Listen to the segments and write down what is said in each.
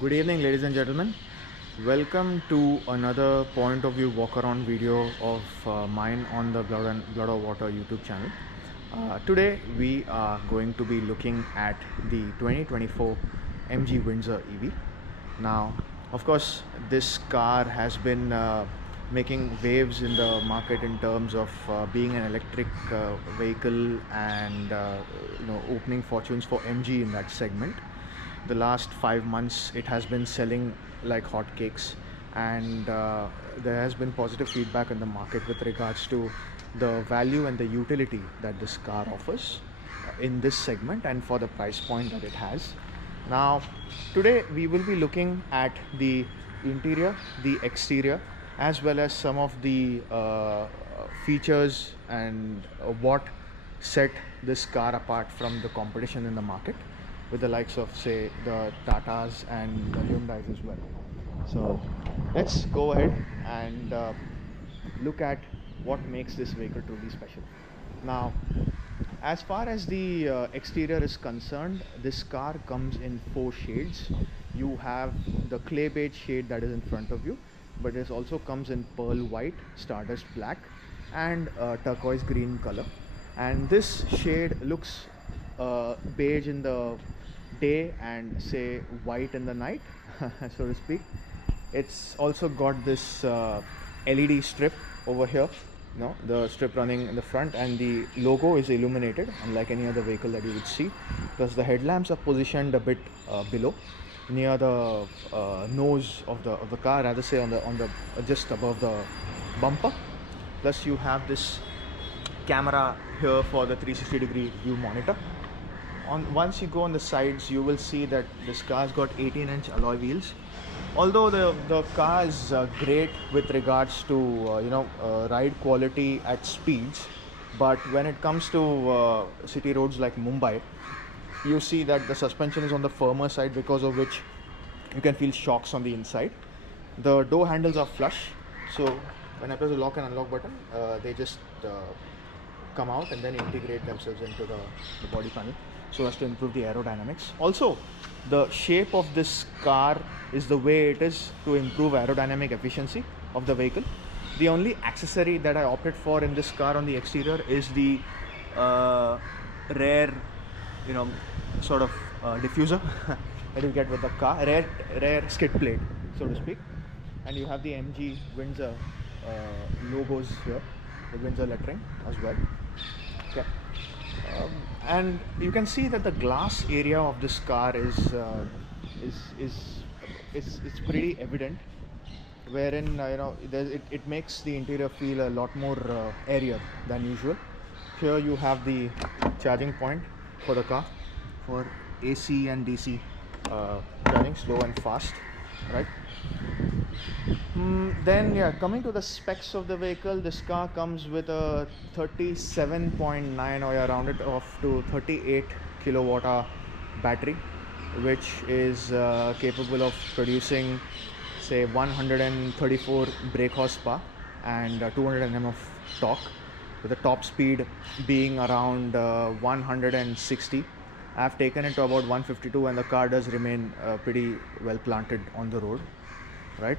Good evening, ladies and gentlemen. Welcome to another point of view walk around video of mine on the Blood or Water YouTube channel. Today we are going to be looking at the 2024 MG Windsor EV. Now, of course, this car has been making waves in the market in terms of being an electric vehicle and opening fortunes for MG in that segment. The last 5 months it has been selling like hotcakes, and there has been positive feedback in the market with regards to the value and the utility that this car offers in this segment and for the price point that it has. Now today we will be looking at the interior, the exterior, as well as some of the features and what set this car apart from the competition in the market, with the likes of, say, the Tatas and the Hyundais as well. So let's go ahead and look at what makes this vehicle truly special. Now, as far as the exterior is concerned, this car comes in 4 shades. You have the clay beige shade that is in front of you, but it also comes in pearl white, stardust black, and turquoise green color. And this shade looks beige in the day and, say, white in the night, so to speak. It's also got this LED strip over here, the strip running in the front, and the logo is illuminated unlike any other vehicle that you would see, because the headlamps are positioned a bit below, near the nose of the car, rather say on the just above the bumper. Plus you have this camera here for the 360-degree view monitor. Once you go on the sides, you will see that this car's got 18-inch alloy wheels. Although the car is great with regards to ride quality at speeds, but when it comes to city roads like Mumbai, you see that the suspension is on the firmer side, because of which you can feel shocks on the inside. The door handles are flush, so when I press the lock and unlock button, they just come out and then integrate themselves into the body panel, so as to improve the aerodynamics. Also, the shape of this car is the way it is to improve aerodynamic efficiency of the vehicle. The only accessory that I opted for in this car on the exterior is the rare sort of diffuser that you get with the car, rare skid plate, so to speak. And you have the MG Windsor logos here, the Windsor lettering as well. Okay. And you can see that the glass area of this car is pretty evident, wherein it makes the interior feel a lot more airier than usual. Here you have the charging point for the car for AC and DC charging, slow and fast, right? Then coming to the specs of the vehicle, this car comes with a 37.9, or round it off to 38 kilowatt hour battery, which is capable of producing, say, 134 brake horsepower and 200 Nm of torque, with the top speed being around 160. I've taken it to about 152, and the car does remain pretty well planted on the road, right?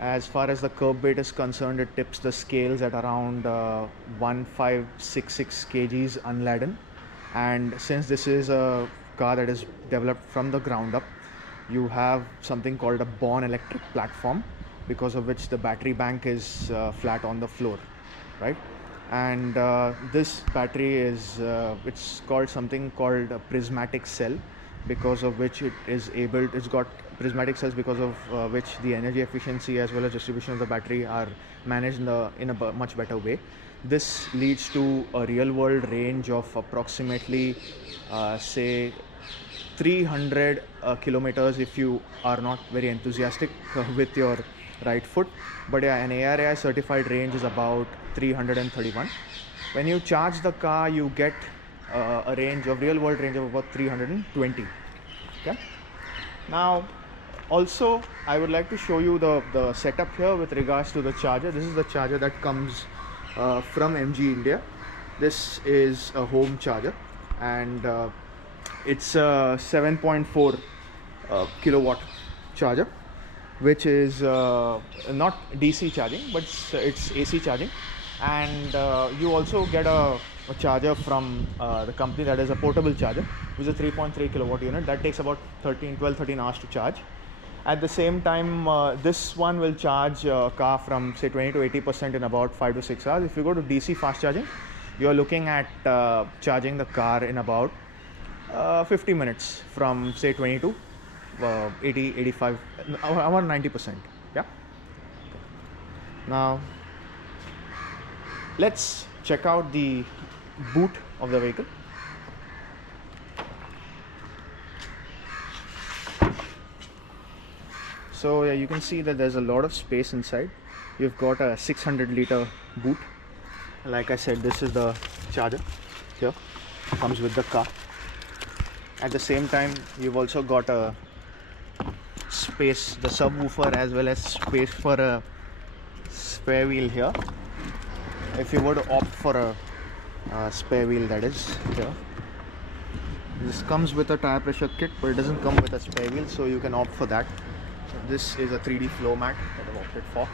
As far as the curb weight is concerned, it tips the scales at around 1566 kgs unladen. And since this is a car that is developed from the ground up, you have something called a born electric platform, because of which the battery bank is flat on the floor, right? And this battery is it's called something called a prismatic cell, because of which it's got prismatic cells, because of which the energy efficiency as well as distribution of the battery are managed in a much better way. This leads to a real world range of approximately say 300 kilometers if you are not very enthusiastic with your right foot. But yeah, an ARAI certified range is about 331. When you charge the car, you get a real world range of about 320. Okay. Now, also I would like to show you the setup here with regards to the charger. This is the charger that comes from MG India. This is a home charger, and it's a 7.4 kilowatt charger, which is not DC charging, but it's AC charging. And you also get a charger from the company that is a portable charger, which is a 3.3 kilowatt unit that takes about 13 hours to charge. At the same time, this one will charge a car from say 20 to 80% in about 5 to 6 hours. If you go to DC fast charging, you are looking at charging the car in about 50 minutes from say 20 to 80, 85, around 90%. Yeah. Now, let's check out the boot of the vehicle. So yeah, you can see that there's a lot of space inside. You've got a 600-liter boot. Like I said, this is the charger here. Comes with the car. At the same time, you've also got a space, the subwoofer, as well as space for a spare wheel here. If you were to opt for a spare wheel, that is here. This comes with a tire pressure kit, but it doesn't come with a spare wheel, so you can opt for that. So this is a 3D floor mat that I've opted for.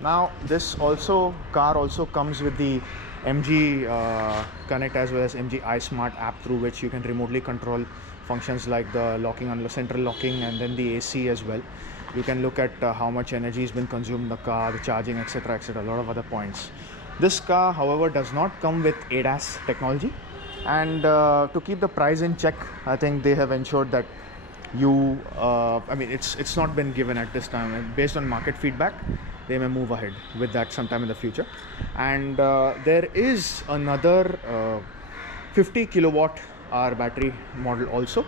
Now this car also comes with the MG Connect as well as MG iSmart app, through which you can remotely control functions like the locking and central locking, and then the AC as well. You can look at how much energy has been consumed in the car, the charging, etc., etc., a lot of other points. This car, however, does not come with ADAS technology, and to keep the price in check, I think they have ensured that it's not been given at this time. Based on market feedback, they may move ahead with that sometime in the future. And there is another 50 kilowatt hour battery model also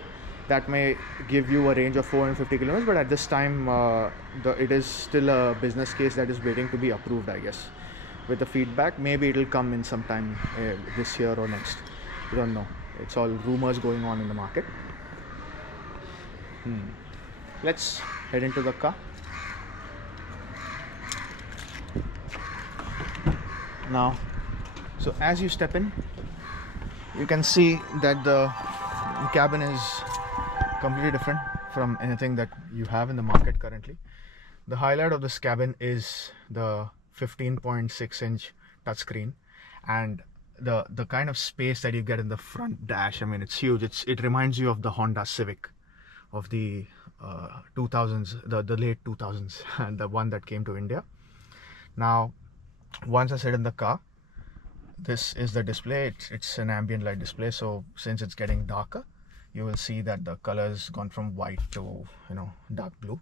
that may give you a range of 450 kilometers, but at this time it is still a business case that is waiting to be approved, I guess. With the feedback, maybe it will come in sometime this year or next. We don't know. It's all rumors going on in the market. Let's head into the car. Now, so as you step in, you can see that the cabin is completely different from anything that you have in the market currently. The highlight of this cabin is the 15.6-inch touchscreen, and the kind of space that you get in the front dash. I mean, it's huge. It reminds you of the Honda Civic of the 2000s, the late 2000s, and the one that came to India. Now, once I sit in the car, this is the display. It's an ambient light display, so since it's getting darker, you will see that the color has gone from white to dark blue.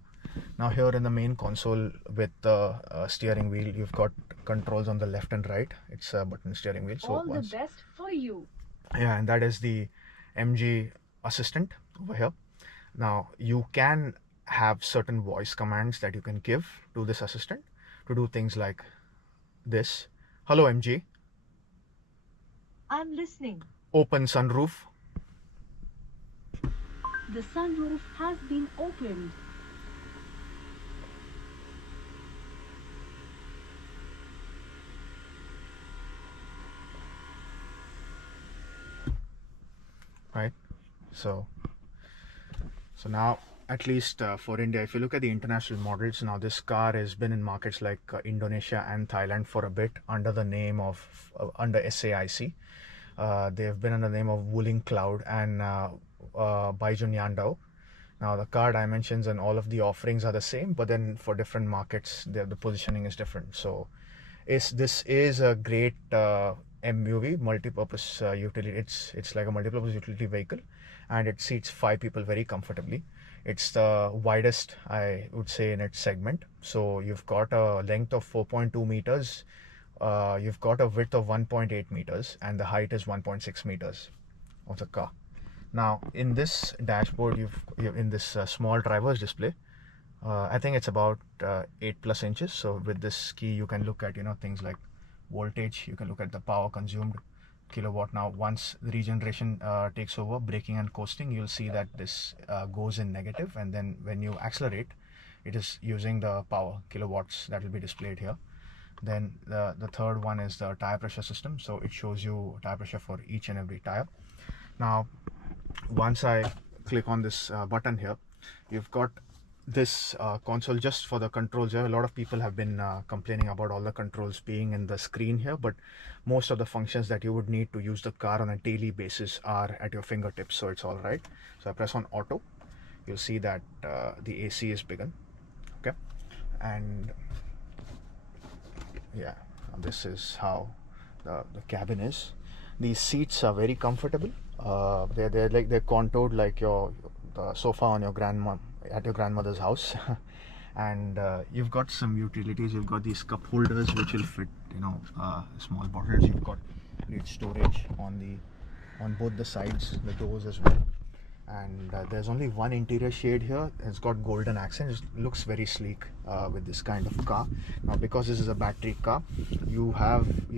Now here in the main console with the steering wheel, you've got controls on the left and right. It's a button steering wheel. So all the best for you. Yeah, and that is the MG assistant over here. Now you can have certain voice commands that you can give to this assistant to do things like this. Hello MG. I'm listening. Open sunroof. The sunroof has been opened. Right, so now, at least for India, if you look at the international models, now this car has been in markets like Indonesia and Thailand for a bit under the name of under SAIC. They've been under the name of Wuling Cloud and Beige Yandao. Now the car dimensions and all of the offerings are the same, but then for different markets the positioning is different. So this is a great MUV, multi-purpose utility. It's like a multi-purpose utility vehicle, and it seats 5 people very comfortably. It's the widest, I would say, in its segment. So you've got a length of 4.2 meters, you've got a width of 1.8 meters, and the height is 1.6 meters of the car. Now in this dashboard, you've in this small driver's display, I think it's about 8+ inches. So with this key you can look at things like voltage, you can look at the power consumed, kilowatt. Now once the regeneration takes over, braking and coasting, you'll see that this goes in negative, and then when you accelerate, it is using the power kilowatts that will be displayed here. Then the third one is the tire pressure system, so it shows you tire pressure for each and every tire. Now once I click on this button here, you've got this console just for the controls here. A lot of people have been complaining about all the controls being in the screen here, but most of the functions that you would need to use the car on a daily basis are at your fingertips, so it's all right. So I press on auto, you'll see that the AC is begun. Okay, and yeah, this is how the cabin is. These seats are very comfortable. They're contoured like the sofa on your grandmother's house. And you've got some utilities. You've got these cup holders which will fit small bottles. You've got great storage on both the sides, the doors as well. And there's only one interior shade here. It's got golden accents. It looks very sleek with this kind of car. Now, because this is a battery car, you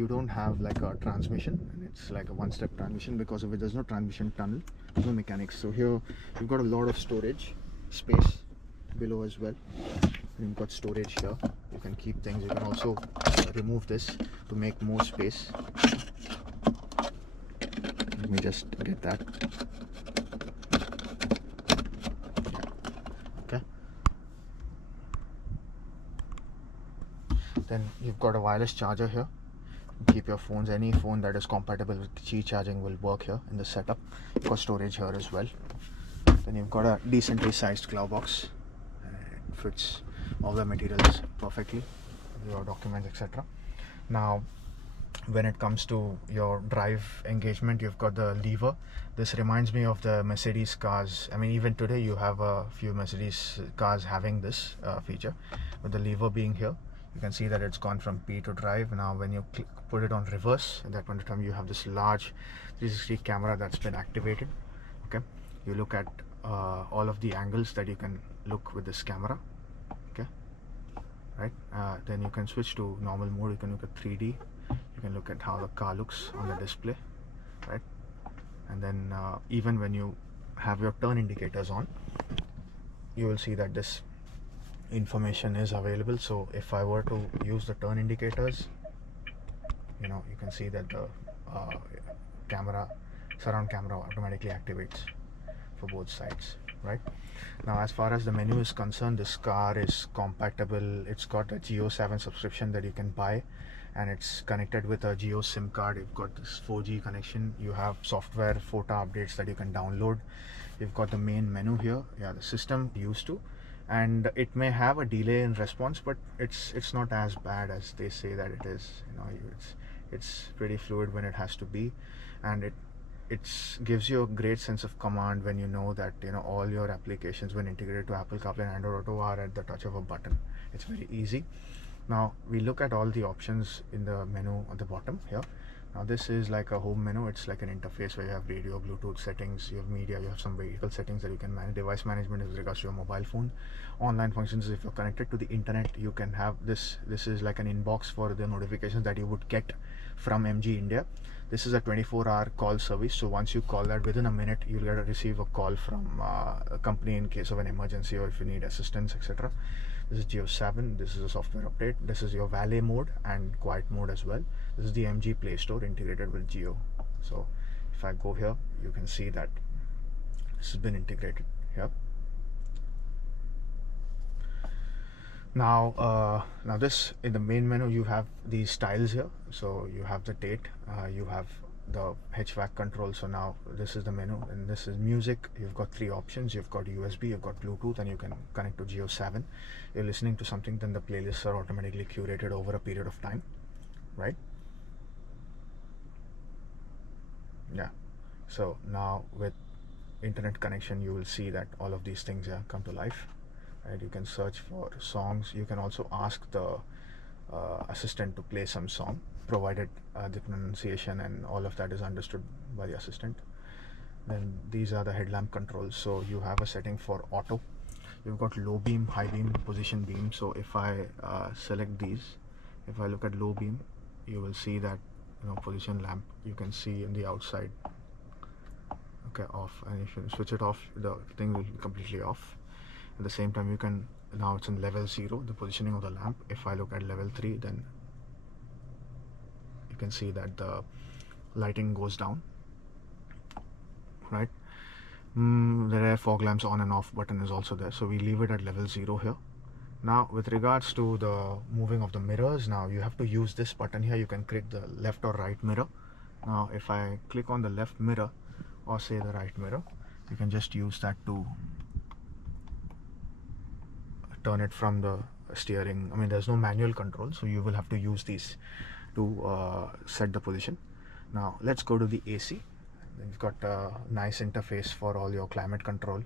don't have like a transmission, and it's like a one-step transmission, because of it there's no transmission tunnel, there's no mechanics. So here you've got a lot of storage space below as well. You've got storage here. You can keep things. You can also remove this to make more space. Let me just get that. Then you've got a wireless charger here. Keep your phones. Any phone that is compatible with Qi charging will work here in the setup. You've got storage here as well. Then you've got a decently sized glove box. It fits all the materials perfectly, your documents, etc. Now, when it comes to your drive engagement, you've got the lever. This reminds me of the Mercedes cars. I mean, even today you have a few Mercedes cars having this feature, with the lever being here. You can see that it's gone from P to drive. Now when you put it on reverse, at that point in time you have this large 360 camera that's been activated. Okay, you look at all of the angles that you can look with this camera. Okay, right, then you can switch to normal mode. You can look at 3D. You can look at how the car looks on the display, right? And then even when you have your turn indicators on, you will see that this information is available. So if I were to use the turn indicators, you can see that the surround camera automatically activates for both sides, right? Now, as far as the menu is concerned, this car is compatible. It's got a Jio 7 subscription that you can buy, and it's connected with a Jio SIM card. You've got this 4G connection. You have software photo updates that you can download. You've got the main menu here. Yeah, the system used to, and it may have a delay in response, but it's not as bad as they say that it is. It's pretty fluid when it has to be, and it gives you a great sense of command when you know that all your applications, when integrated to Apple CarPlay and Android Auto, are at the touch of a button. It's very easy. Now we look at all the options in the menu on the bottom here. Now this is like a home menu. It's like an interface where you have radio, Bluetooth settings, you have media, you have some vehicle settings that you can manage. Device management with regards to your mobile phone. Online functions, if you're connected to the internet, you can have this. This is like an inbox for the notifications that you would get from MG India. This is a 24-hour call service. So once you call that, within a minute you'll receive a call from a company in case of an emergency or if you need assistance, etc. This is Jio 7. This is a software update. This is your valet mode and quiet mode as well. This is the MG Play Store integrated with Jio. So if I go here, you can see that this has been integrated here. Now this, in the main menu, you have these tiles here. So you have the date, you have the HVAC control. So now this is the menu, and this is music. You've got 3 options. You've got USB, you've got Bluetooth, and you can connect to Jio 7. You're listening to something, then the playlists are automatically curated over a period of time, right? Yeah. So now with internet connection, you will see that all of these things come to life, right? You can search for songs. You can also ask the assistant to play some song, provided the pronunciation and all of that is understood by the assistant. Then these are the headlamp controls. So you have a setting for auto. You've got low beam, high beam, position beam. So if I select these, if I look at low beam, you will see that position lamp, you can see in the outside, okay, off, and if you switch it off, the thing will be completely off. At the same time, you can, now it's in level 0, the positioning of the lamp. If I look at level 3, then you can see that the lighting goes down, right? The rear fog lamps on and off button is also there, so we leave it at level 0 here. Now with regards to the moving of the mirrors, now you have to use this button here. You can click the left or right mirror. Now if I click on the left mirror or say the right mirror, you can just use that to turn it from the steering. I mean, there's no manual control, so you will have to use these to set the position. Now let's go to the AC. You've got a nice interface for all your climate control.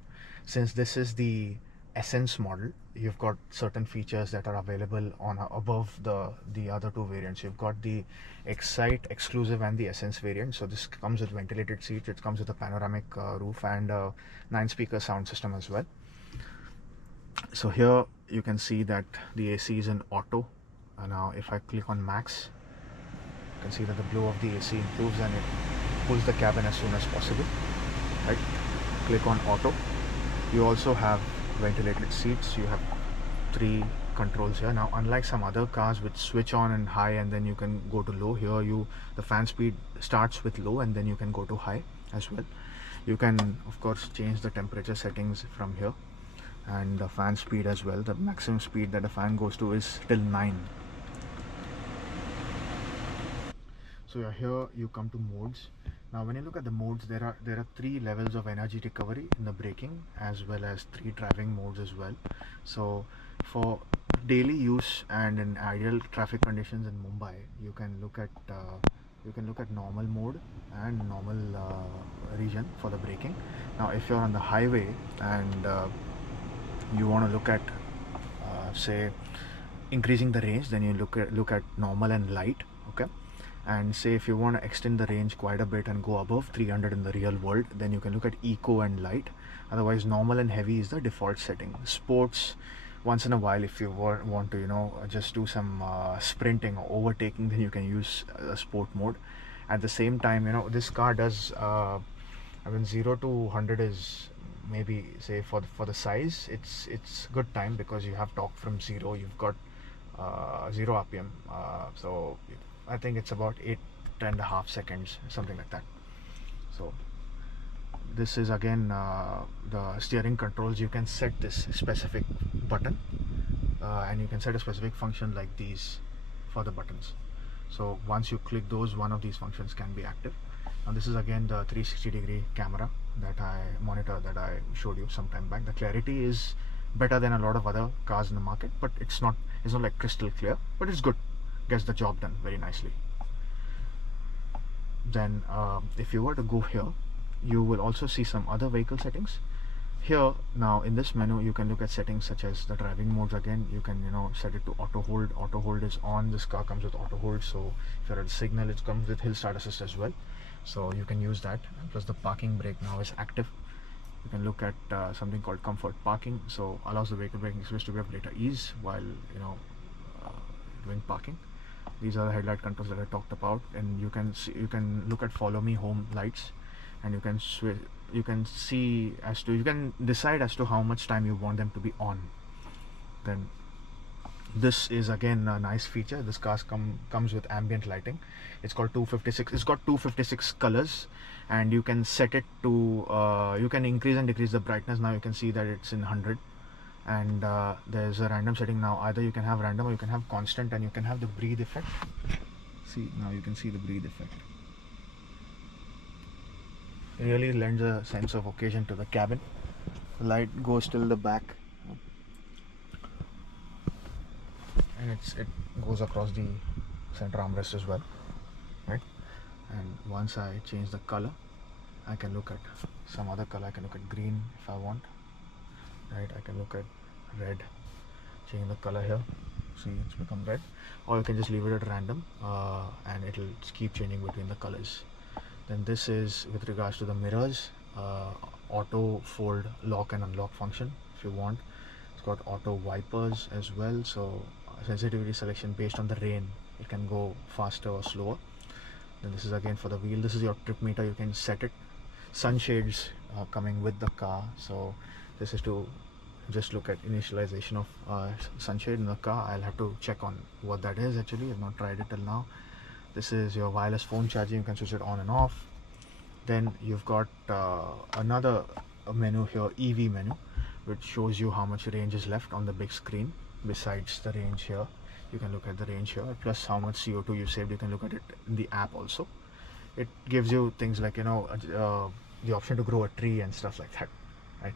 Since this is the Essence model, you've got certain features that are available on above the other two variants. You've got the Excite Exclusive and the Essence variant. So this comes with ventilated seats, it comes with a panoramic roof and a 9-speaker sound system as well. So here you can see that the AC is in auto. Now if I click on max, you can see that the blow of the AC improves and it pulls the cabin as soon as possible. Right? Click on auto. You also have ventilated seats. You have 3 controls here. Now unlike some other cars which switch on and high and then you can go to low, here the fan speed starts with low and then you can go to high as well. You can of course change the temperature settings from here, and the fan speed as well. The maximum speed that the fan goes to is till 9. So here you come to modes. Now when you look at the modes, there are 3 levels of energy recovery in the braking as well as 3 driving modes as well. So for daily use and in ideal traffic conditions in Mumbai, you can look at normal mode and normal region for the braking. Now if you're on the highway and you want to look at say increasing the range, then you look at normal and light. Okay. And say if you want to extend the range quite a bit and go above 300 in the real world, then you can look at eco and light. Otherwise normal and heavy is the default setting. Sports, once in a while, if you want to just do some sprinting or overtaking, then you can use a sport mode. At the same time, this car does 0 to 100 is maybe, say, for the size, it's good time, because you have torque from 0. You've got 0 RPM, so I think it's about 8.5 seconds, something like that. So this is again the steering controls. You can set this specific button and you can set a specific function like these for the buttons. So once you click those, one of these functions can be active. Now this is again the 360-degree camera monitor that I showed you some time back. The clarity is better than a lot of other cars in the market, but it's not like crystal clear, but it's good. Gets the job done very nicely. Then if you were to go here, you will also see some other vehicle settings. Here now in this menu you can look at settings such as the driving modes. Again, you can set it to auto hold. Auto hold is on. This car comes with auto hold, so if you're at a signal, it comes with hill start assist as well, so you can use that. Plus the parking brake now is active. You can look at something called comfort parking, so allows the vehicle braking switch to be of greater ease while doing parking. These are the headlight controls that I talked about, and you can look at follow me home lights, and you can decide as to how much time you want them to be on. Then this is again a nice feature. This car comes with ambient lighting. It's called 256. It's got 256 colors, and you can set it to you can increase and decrease the brightness. Now you can see that it's in 100. And there's a random setting. Now either you can have random or you can have constant, and you can have the breathe effect. See, now you can see the breathe effect. It really lends a sense of occasion to the cabin. The light goes till the back, and it goes across the center armrest as well, right? And once I change the color, I can look at some other color. I can look at green if I want, right? I can look at red, change the color here. See, it's become red. Or you can just leave it at random and it'll keep changing between the colors. Then this is with regards to the mirrors, auto fold lock and unlock function if you want. It's got auto wipers as well, so sensitivity selection based on the rain, it can go faster or slower. Then this is again for the wheel. This is your trip meter. You can set it. Sunshades coming with the car, so this is to just look at initialization of sunshade in the car. I'll have to check on what that is. Actually, I've not tried it till now. This is your wireless phone charging. You can switch it on and off. Then you've got another a menu here, EV menu, which shows you how much range is left on the big screen. Besides the range here, you can look at the range here, plus how much CO2 you saved. You can look at it in the app also. It gives you things like, the option to grow a tree and stuff like that, right?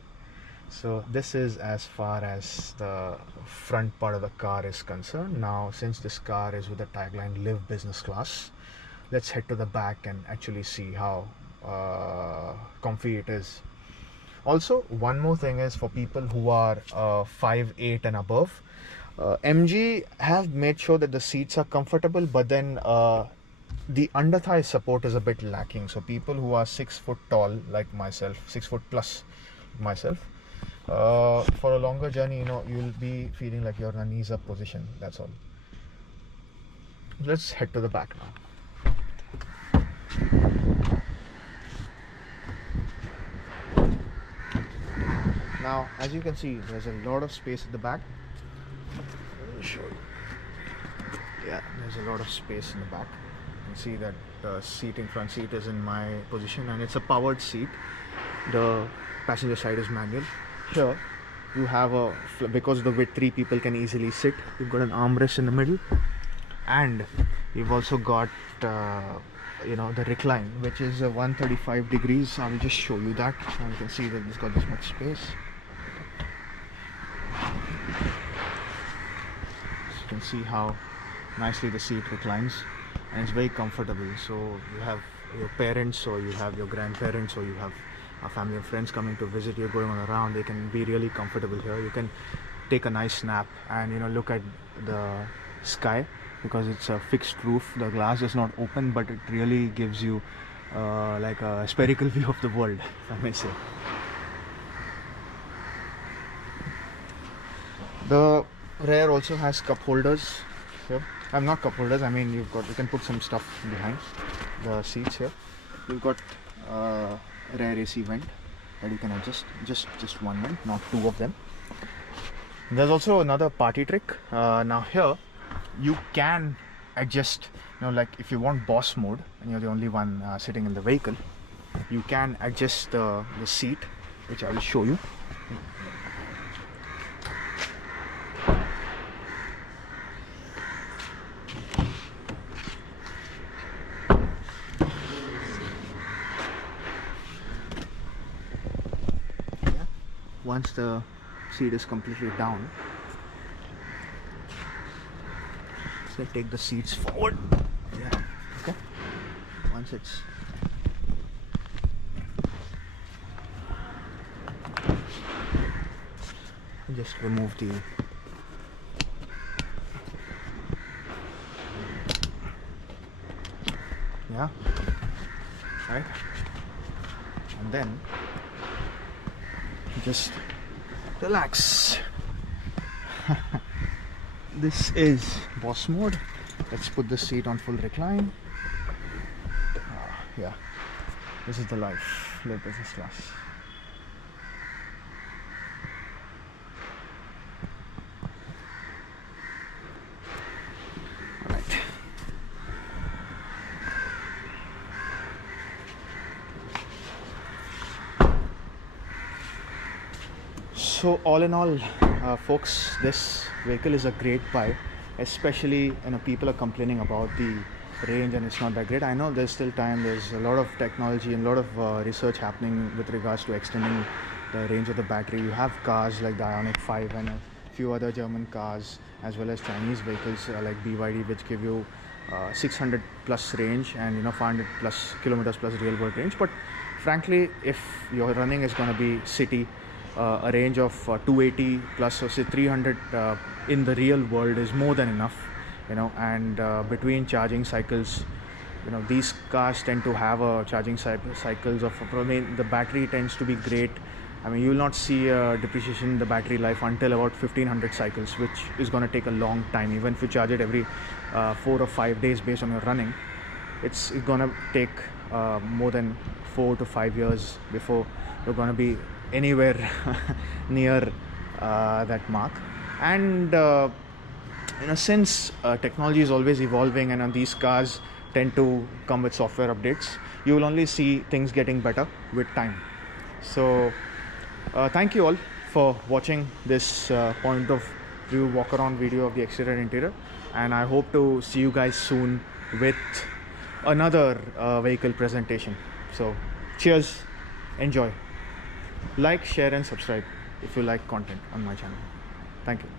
So this is as far as the front part of the car is concerned. Now, since this car is with the tagline Live Business Class, let's head to the back and actually see how comfy it is. Also, one more thing is for people who are 5'8" and above, MG have made sure that the seats are comfortable, but then the under thigh support is a bit lacking. So people who are 6 foot tall like myself, 6 foot plus myself, for a longer journey, you'll be feeling like you're in a knees up position. That's all. Let's head to the back now. Now, as you can see, there's a lot of space at the back. Let me show you. Yeah, there's a lot of space in the back. You can see that the front seat is in my position, and it's a powered seat. The passenger side is manual. Here, you have because of the width, 3 people can easily sit. You've got an armrest in the middle, and you've also got the recline, which is 135 degrees. I will just show you that. Now you can see that it's got this much space. So you can see how nicely the seat reclines, and it's very comfortable. So you have your parents, or you have your grandparents, or you have a family of friends coming to visit you, going on around. They can be really comfortable here. You can take a nice nap and look at the sky, because it's a fixed roof. The glass is not open, but it really gives you like a spherical view of the world, if I may say. The rear also has cup holders here. I'm not cup holders, I mean you can put some stuff behind the seats here. You've got rear AC vent that you can adjust, just one vent, not 2 of them. There's also another party trick. Now here you can adjust, like if you want boss mode and you're the only one sitting in the vehicle, you can adjust the seat, which I will show you. Once the seat is completely down, so take the seats forward. Yeah, okay. Once it's just remove the right, and then just relax. This is boss mode. Let's put the seat on full recline. Yeah, this is the life, Live Business Class. Alright. So all in all, folks, this vehicle is a great buy, especially people are complaining about the range and it's not that great. I know there's still time. There's a lot of technology and a lot of research happening with regards to extending the range of the battery. You have cars like the Ioniq 5 and a few other German cars, as well as Chinese vehicles like BYD, which give you 600 plus range and 500 plus kilometers plus real world range. But frankly, if your running is going to be city, a range of 280 plus or say 300 in the real world is more than enough, and between charging cycles, these cars tend to have a charging cycles of, the battery tends to be great. You will not see a depreciation in the battery life until about 1500 cycles, which is going to take a long time. Even if you charge it every 4 or 5 days based on your running, it's going to take more than 4 to 5 years before you're going to be anywhere near that mark. And since technology is always evolving and these cars tend to come with software updates, you will only see things getting better with time. So Thank you all for watching this point of view walk around video of the exterior and interior, and I hope to see you guys soon with another vehicle presentation. So cheers, enjoy, like, share and subscribe if you like content on my channel. Thank you.